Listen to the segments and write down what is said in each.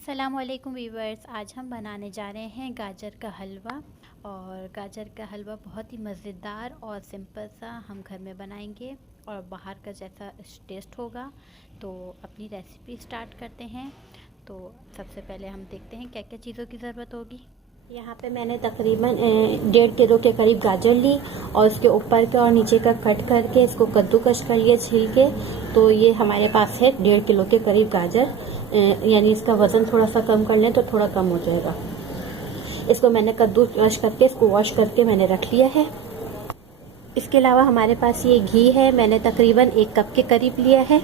अस्सलामुअलैकुम वीवर्स। आज हम बनाने जा रहे हैं गाजर का हलवा। और गाजर का हलवा बहुत ही मज़ेदार और सिंपल सा हम घर में बनाएंगे और बाहर का जैसा टेस्ट होगा। तो अपनी रेसिपी स्टार्ट करते हैं। तो सबसे पहले हम देखते हैं क्या क्या चीज़ों की ज़रूरत होगी। यहाँ पे मैंने तकरीबन 1.5 किलो के करीब गाजर ली और उसके ऊपर का और नीचे का कट करके इसको कद्दूकस कर लिया छील के। तो ये हमारे पास है 1.5 किलो के करीब गाजर, यानी इसका वज़न थोड़ा सा कम कर लें तो थोड़ा कम हो जाएगा। इसको मैंने कद्दूकस करके इसको वॉश करके मैंने रख लिया है। इसके अलावा हमारे पास ये घी है, मैंने तकरीबन 1 कप के करीब लिया है।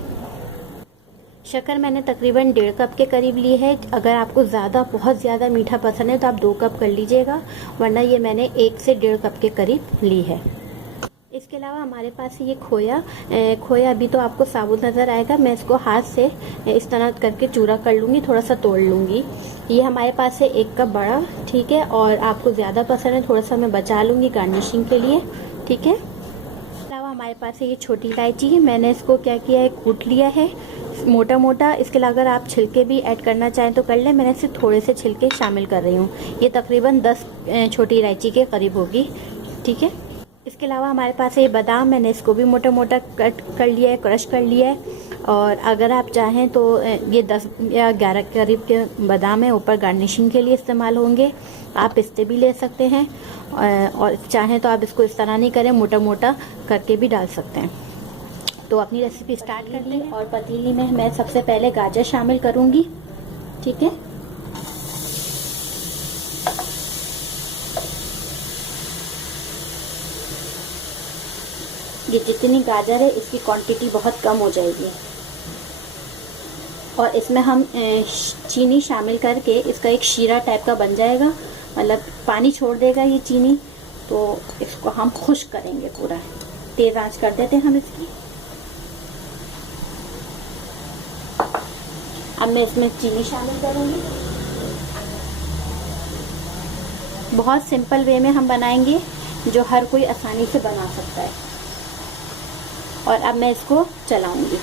शक्कर मैंने तकरीबन 1.5 कप के करीब ली है। अगर आपको बहुत ज़्यादा मीठा पसंद है तो आप 2 कप कर लीजिएगा, वरना ये मैंने 1 से 1.5 कप के करीब ली है। इसके अलावा हमारे पास ये खोया अभी तो आपको साबुत नज़र आएगा। मैं इसको हाथ से इस तरह करके चूरा कर लूँगी, थोड़ा सा तोड़ लूँगी। ये हमारे पास है 1 कप बड़ा, ठीक है। और आपको ज़्यादा पसंद है थोड़ा सा मैं बचा लूँगी गार्निशिंग के लिए, ठीक है। इसके अलावा हमारे पास है ये छोटी इलायची है, मैंने इसको क्या किया है, कूट लिया है मोटा मोटा। इसके अलावा अगर आप छिलके भी ऐड करना चाहें तो कर लें, मैंने सिर्फ थोड़े से छिलके शामिल कर रही हूँ। ये तकरीबन 10 छोटी इलायची के करीब होगी, ठीक है। इसके अलावा हमारे पास है ये बादाम, मैंने इसको भी मोटा मोटा कट कर लिया है, क्रश कर लिया है। और अगर आप चाहें तो ये 10 या 11 के करीब के बादाम है, ऊपर गार्निशिंग के लिए इस्तेमाल होंगे। आप पिस्ते भी ले सकते हैं और चाहें तो आप इसको इस तरह नहीं करें, मोटा मोटा करके भी डाल सकते हैं। तो अपनी रेसिपी स्टार्ट कर ली और पतीली में मैं सबसे पहले गाजर शामिल करूंगी, ठीक है। ये जितनी गाजर है इसकी क्वांटिटी बहुत कम हो जाएगी। और इसमें हम चीनी शामिल करके इसका एक शीरा टाइप का बन जाएगा, मतलब पानी छोड़ देगा ये चीनी। तो इसको हम खुश्क करेंगे पूरा, तेज आंच कर देते हैं हम इसकी। अब मैं इसमें चीनी शामिल करूंगी। बहुत सिंपल वे में हम बनाएंगे जो हर कोई आसानी से बना सकता है। और अब मैं इसको चलाऊंगी।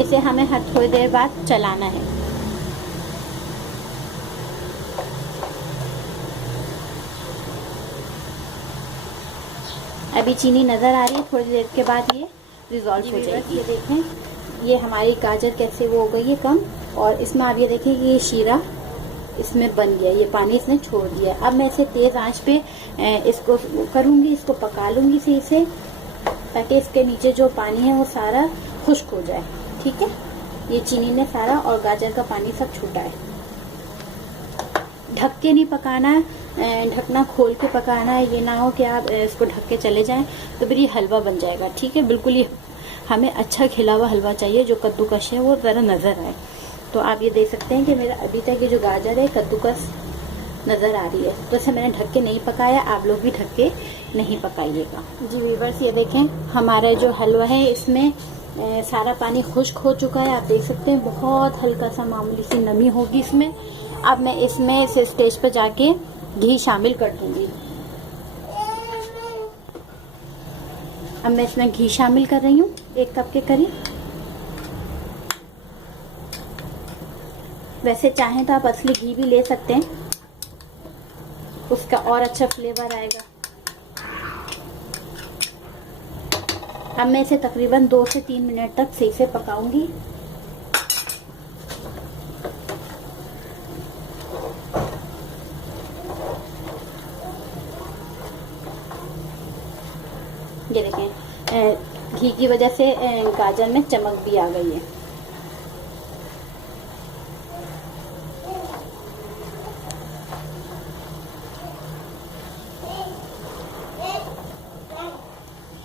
इसे हमें हर थोड़ी देर बाद चलाना है। अभी चीनी नज़र आ रही है, थोड़ी देर के बाद ये रिजॉल्व हो जाएगी। ये देखें ये हमारी गाजर कैसे वो हो गई है कम। और इसमें आप ये देखें कि ये शीरा इसमें बन गया, ये पानी इसने छोड़ दिया। अब मैं इसे तेज़ आंच पे इसको करूँगी, इसको पका लूँगी सही से, ताकि इसके नीचे जो पानी है वो सारा खुश्क हो जाए, ठीक है। ये चीनी ने सारा और गाजर का पानी सब छूटा है। ढक के नहीं पकाना है, ढकना खोल के पकाना है। ये ना हो कि आप इसको ढक के चले जाएं तो फिर ये हलवा बन जाएगा, ठीक है। बिल्कुल ये हमें अच्छा खिला हुआ हलवा चाहिए, जो कद्दूकस है वो ज़रा नज़र आए। तो आप ये देख सकते हैं कि मेरा अभी तक ये जो गाजर है कद्दूकस नज़र आ रही है। तो इसे मैंने ढक के नहीं पकाया, आप लोग भी ढक के नहीं पकाइएगा। जी वीवर्स, ये देखें हमारा जो हलवा है इसमें सारा पानी खुश्क हो चुका है। आप देख सकते हैं बहुत हल्का सा मामूली सी नमी होगी इसमें। अब मैं इसमें इस स्टेज पर जाके घी शामिल कर दूंगी। अब मैं इसमें घी शामिल कर रही हूँ 1 कप के करीब। वैसे चाहें तो आप असली घी भी ले सकते हैं, उसका और अच्छा फ्लेवर आएगा। अब मैं इसे तकरीबन 2 से 3 मिनट तक सही से पकाऊंगी। ये देखें घी की वजह से गाजर में चमक भी आ गई है।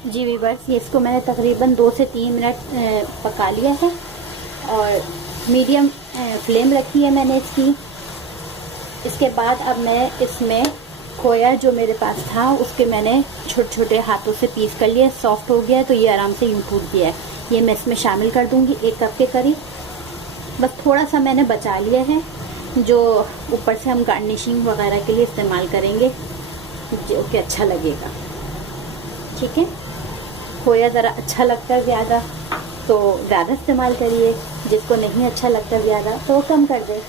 जी वीवर्स, ये इसको मैंने तकरीबन 2 से 3 मिनट पका लिया है और मीडियम फ्लेम रखी है मैंने इसकी। इसके बाद अब मैं इसमें खोया जो मेरे पास था उसके मैंने छोटे छोटे हाथों से पीस कर लिया, सॉफ्ट हो गया है तो ये आराम से यूँ टूट गया है। ये मैं इसमें शामिल कर दूंगी 1 कप के करीब। बस थोड़ा सा मैंने बचा लिया है, जो ऊपर से हम गार्निशिंग वगैरह के लिए इस्तेमाल करेंगे, जो कि अच्छा लगेगा। ठीक है, खोया ज़रा अच्छा लगता है ज़्यादा तो ज़्यादा इस्तेमाल करिए, जिसको नहीं अच्छा लगता ज़्यादा तो वो कम कर दे।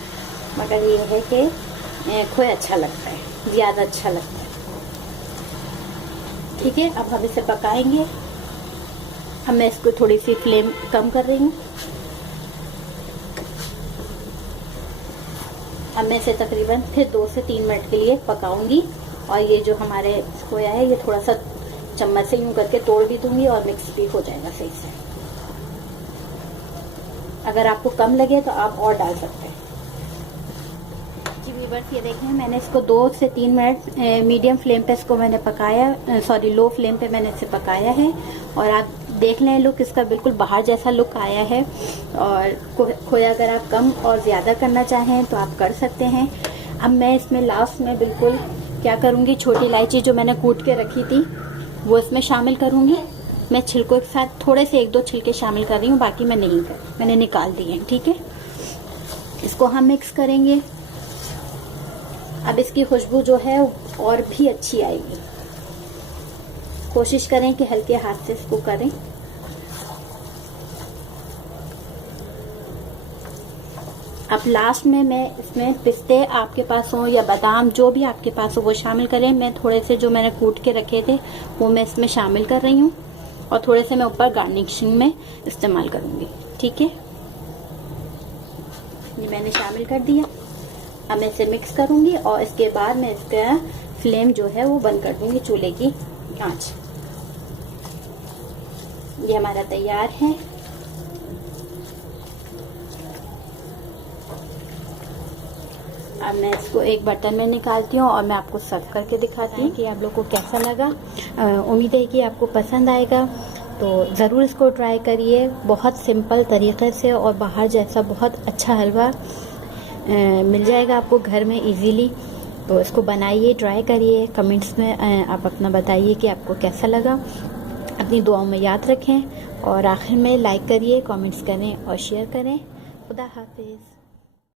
मगर ये है कि खोया अच्छा लगता है, ज़्यादा अच्छा लगता है। ठीक है, अब हम इसे पकाएंगे। अब मैं इसको थोड़ी सी फ्लेम कम कर रही हूँ। अब मैं इसे तकरीबन फिर 2 से 3 मिनट के लिए पकाऊंगी। और ये जो हमारे खोया है ये थोड़ा सा चम्मच से यूं करके तोड़ भी दूंगी और मिक्स भी हो जाएगा सही से। अगर आपको कम लगे तो आप और डाल सकते हैं। जी व्यूअर्स, ये देखें मैंने इसको 2 से 3 मिनट मीडियम फ्लेम पे इसको मैंने पकाया, लो फ्लेम पे मैंने इसे पकाया है। और आप देख लें लुक इसका बिल्कुल बाहर जैसा लुक आया है। और खोया अगर आप कम और ज़्यादा करना चाहें तो आप कर सकते हैं। अब मैं इसमें लास्ट में बिल्कुल क्या करूँगी, छोटी इलायची जो मैंने कूट के रखी थी वो इसमें शामिल करूँगी। मैं छिलकों के साथ थोड़े से 1-2 छिलके शामिल कर रही हूँ, बाकी मैंने निकाल दिए हैं। ठीक है, इसको हम मिक्स करेंगे। अब इसकी खुशबू जो है और भी अच्छी आएगी। कोशिश करें कि हल्के हाथ से इसको करें। अब लास्ट में मैं इसमें पिस्ते आपके पास हो या बादाम जो भी आपके पास हो वो शामिल करें। मैं थोड़े से जो मैंने कूट के रखे थे वो मैं इसमें शामिल कर रही हूँ और थोड़े से मैं ऊपर गार्निशिंग में इस्तेमाल करूँगी। ठीक है, ये मैंने शामिल कर दिया। अब मैं इसे मिक्स करूँगी और इसके बाद मैं इसका फ्लेम जो है वो बंद कर दूँगी, चूल्हे की आंच। ये हमारा तैयार है। अब मैं इसको एक बर्तन में निकालती हूँ और मैं आपको सर्व करके दिखाती हूँ कि आप लोग को कैसा लगा। उम्मीद है कि आपको पसंद आएगा, तो ज़रूर इसको ट्राई करिए। बहुत सिंपल तरीक़े से और बाहर जैसा बहुत अच्छा हलवा मिल जाएगा आपको घर में इजीली। तो इसको बनाइए, ट्राई करिए। कमेंट्स में आप अपना बताइए कि आपको कैसा लगा। अपनी दुआओं में याद रखें और आखिर में लाइक करिए, कमेंट्स करें और शेयर करें। खुदा हाफिज़।